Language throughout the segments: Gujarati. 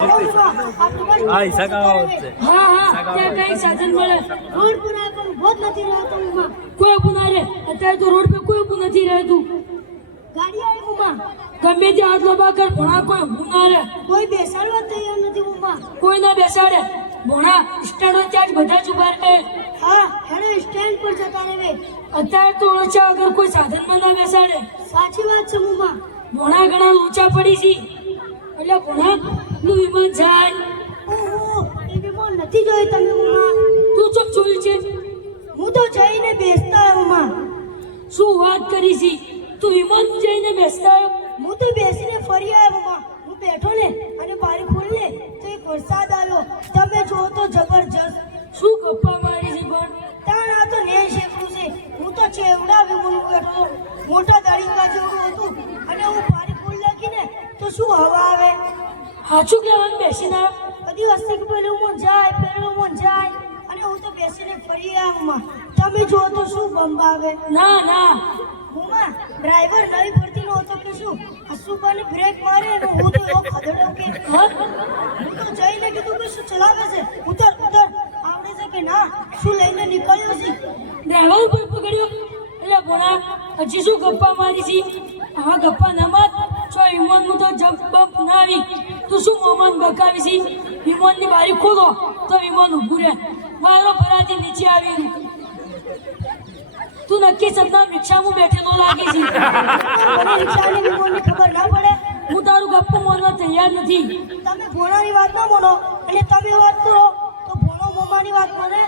હા ત્યાં કઈ સાધન મળે રોડ પર પણ बहुत નથી રહેતો ઉમા કોઈ ઊભું ના રહે અત્યારે તો રોડ પર કોઈ ઊભું નથી રહેતું ગાડી આવી ઉમા ગમે તે હાથ લોબા કર ભણા કોઈ ઊભું ના રહે કોઈ બેસાડવા તૈયાર નથી ઉમા કોઈ ના બેસાડે ભણા સ્ટેન્ડ ત્યાં જ બધા જ ઉભા રહે હા હેડો સ્ટેન્ડ પર જતા રહે અત્યારે તો ઓછા અગર કોઈ સાધનમાં ના બેસાડે સાચી વાત છે ઉમા ભણા ઘણા ઊંચા પડી છે એટલે ભણા નું વિમાન જાય ઓહો એ વિમાન નથી જોઈ તમે ઉમા તું ચૂપ જોઈ છે હું તો જઈને બેસતા ઉમા શું વાત કરી છે તું વિમાન જઈને બેસતા આવ્યો હું તો બેસીને ફરી આવ્યો ઉમા હું બેઠો ને અને બારી ખોલી ને તો એક વરસાદ આવ્યો તમે જો તો જબરજસ્ત શું ગપ્પા મારી છે પણ તાણ આ તો ને શેકું છે હું તો ચેવડા વિમાન બેઠો મોટા દાડીકા જેવું હતું અને હું બારી ખોલી નાખીને તો શું હવા આવે હાચું કે આમ બેસીને બધી વસ્તી પેલું મન જાય અને હું તો બેસીને ફરી આવ્યો તમે જો તો શું બંબ આવે ના ના હુંમાં ડ્રાઈવર નવી ભરતીનો હતો કે શું હસુબાને બ્રેક મારે અને હું તો એવો ખદડો કે હા હું તો જઈને કીધું કે શું ચલાવે છે ઉતર આવડે છે કે ના શું લઈને નીકળ્યો છે ડ્રાઈવર પર પકડ્યો એટલે ભણા હજી શું ગપ્પા મારી છે હા ગપ્પા ના માર જો વિમાનનું તો જબ બમ્પ ના આવી તું શું મોમાન બકાવી છે વિમાનની બારી ખોલો તો વિમાન ઊભું રહે મારો ફરાથી નીચે આવી તું નક્કી સપના રિક્ષામાં બેઠેલો લાગે છે મને રિક્ષાની વિમાનની ખબર ના પડે હું તારું ગપ્પું માનવા તૈયાર નથી તમે ભોણાની વાત ના માનો અને તમે વાત કરો તો ભોણો મોમાની વાત માને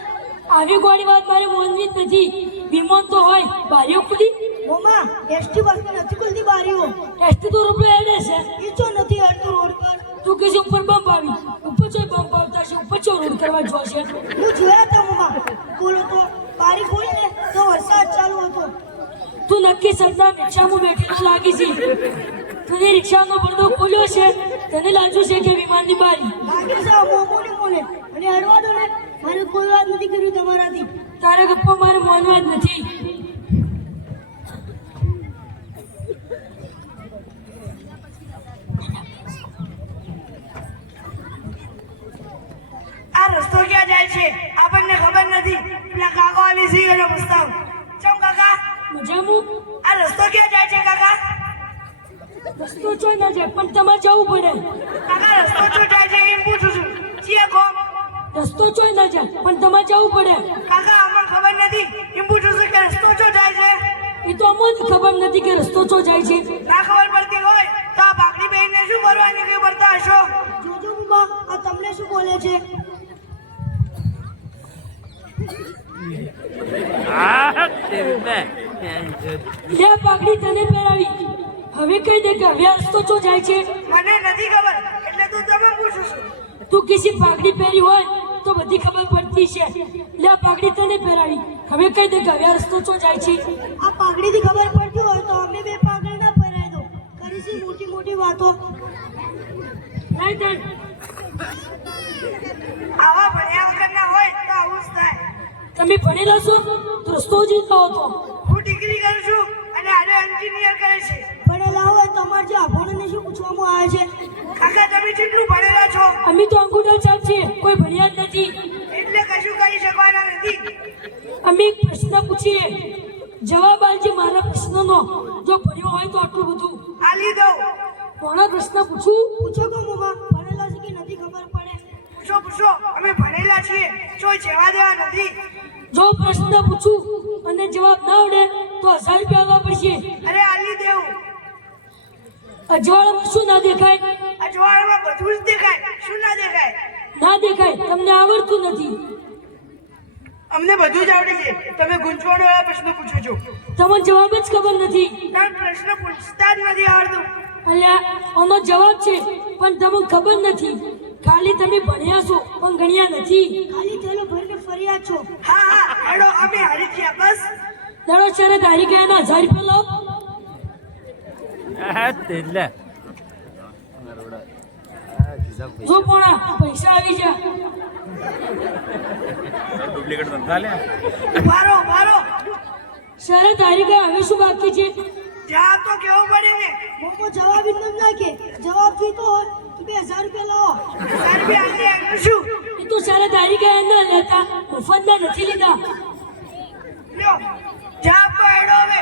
આવી ગોળી વાત મારે માનવી જ નથી વિમાન તો હોય બારીઓ ખુલી મોમા એસટી બસમાં નથી ખુલતી બારીઓ એસટી તો રૂપિયા એડે છે ઈચો નથી હટતું રોડ પર તું કે ઉપર બમ્પ આવી ઉપર ચો બમ્પ આવતા છે ઉપર ચો રોડ કરવા જોશે હું જોયા હતા મોમા બોલો તો બારી ખોલીને તો વરસાદ ચાલુ હતો તું નક્કી સપના રિક્ષામાં બેઠેલો લાગી છે તને રિક્ષાનો પડદો ખોલ્યો છે તને લાગ્યું છે કે વિમાનની બારી લાગે છે આ મોમોને મોને અને હરવા દો ને મારે કોઈ વાત નથી કર્યું તમારાથી તારા ગપ્પા મારે માનવા જ નથી આ રસ્તો ક્યાં જાય છે આપણને ખબર નથી પેલા કાકા આવી સી એનો પ્રસ્તાવ ચમ કાકા મજામાં આ રસ્તો ક્યાં જાય છે કાકા રસ્તો ચો ના જાય પણ તમારે જવું પડે કાકા રસ્તો શું જાય છે એમ પૂછું છું ચીએ કો રસ્તો ચોય ના જાય પણ તમારે જવું પડે કાકા આમાં ખબર નથી એમ પૂછું છું કે રસ્તો શું જાય છે એ તો અમને ખબર નથી કે રસ્તો ચો જાય છે ના ખબર પડતી હોય તો આ પાકડી બહેનને શું કરવાની કે પડતા હશો જોજો બુબા આ તમને શું બોલે છે લે પાઘડી તને પહેરાવી હવે કઈ દે કે હવે રસ્તો ચો જાય છે મને નથી ખબર એટલે તું તમે પૂછું છું તું કિસી પાઘડી પહેરી હોય તો બધી ખબર પડતી છે લે પાઘડી તને પહેરાવી હવે કઈ દે કે હવે રસ્તો ચો જાય છે આ પાઘડીથી ખબર પડતી હોય તો અમે બે પાઘડી ના પહેરાવી દો કરીશી મોટી મોટી વાતો નહીં તે આવા ભણ્યા વગરના હોય તો આવું જ થાય તમે ભણેલા છો તો રસ્તો જ ન હતો હું ડિગ્રી કરું છું અને આરે એન્જિનિયર કરે છે ભણેલા હોય તો અમારે જે અભણને શું પૂછવામાં આવે છે કાકા તમે કેટલું ભણેલા છો અમે તો અંગૂઠા છાપ છીએ કોઈ ભણ્યા જ નથી એટલે કશું કરી શકવાના નથી અમે એક પ્રશ્ન પૂછીએ જવાબ આપજે મારા પ્રશ્નનો જો ભણ્યો હોય તો આટલું બધું આલી દો કોનો પ્રશ્ન પૂછું પૂછો કે મોમાં ભણેલા છે કે નથી ખબર પડે પૂછો અમે ભણેલા છીએ કોઈ જવા દેવા નથી જો પ્રશ્ન પૂછું અને જવાબ ના આવડે તો 1000 રૂપિયા આપવા પડશે અરે આલી દેવું અજવાળામાં શું ના દેખાય અજવાળામાં બધું જ દેખાય શું ના દેખાય ના દેખાય તમને આવડતું નથી અમને બધું જ આવડે છે તમે ગૂંચવણવાળા પ્રશ્ન પૂછો છો તમને જવાબ જ ખબર નથી તમે પ્રશ્ન પૂછતા જ નથી આવડતું અલ્યા આનો જવાબ છે પણ તમને ખબર નથી ખાલી તમે ભણ્યા છો પણ ગણ્યા નથી ખાલી તેલો ભરીને ફર્યા છો હા હેડો અમે હારી ગયા બસ દડો ચારે ગાડી ગયા 1000 રૂપિયા લાવ જો પોણા પૈસા આવી જા મારો સારા તારી ગયા હવે શું બાકી છે જવાબ તો કેવો પડે ને મોમો જવાબ જ ન નાખે જવાબ જીતો હોય 2000 રૂપિયા લાવો. 1000 રૂપિયા આલે એનું શું? એ તો સારા તારી ગયા ના લેતા મફતના નથી લીધા. લ્યો જા પડો હવે.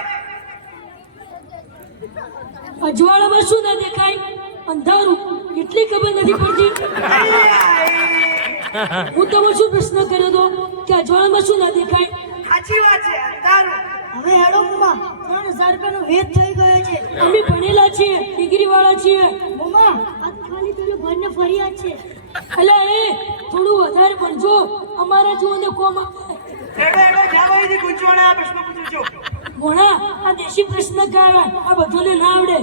અજવાળામાં શું ના દેખાય? અંધારું. એટલી ખબર નથી પડતી. હું તમે શું પ્રશ્ન કર્યો હતો કે અજવાળામાં શું ના દેખાય? સાચી વાત છે તારું. હવે હેડો મમ્મા 3000 રૂપિયાનો વેચ થઈ ગયો છે. અમે ભણેલા છીએ, ડિગ્રી વાળા છીએ. મમ્મા આ તો ખાલી પેલું ઘરને ફરિયાદ છે. અલા એ થોડું વધારે ભણજો, અમારા જીવનને કોમ આવે. એડો એડો જા વળી ગુંચવાના પ્રશ્ન પૂછજો. ભણા આ દેશી પ્રશ્ન કહેવાય, આ બધાને ના આવડે.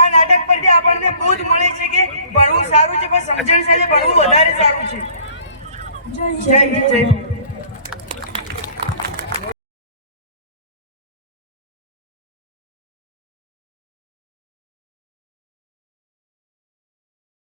આ નાટક પરથી આપણને બહુ જ મળે છે કે ભણવું સારું છે પણ સમજણ સાથે ભણવું વધારે સારું છે. જય જય જય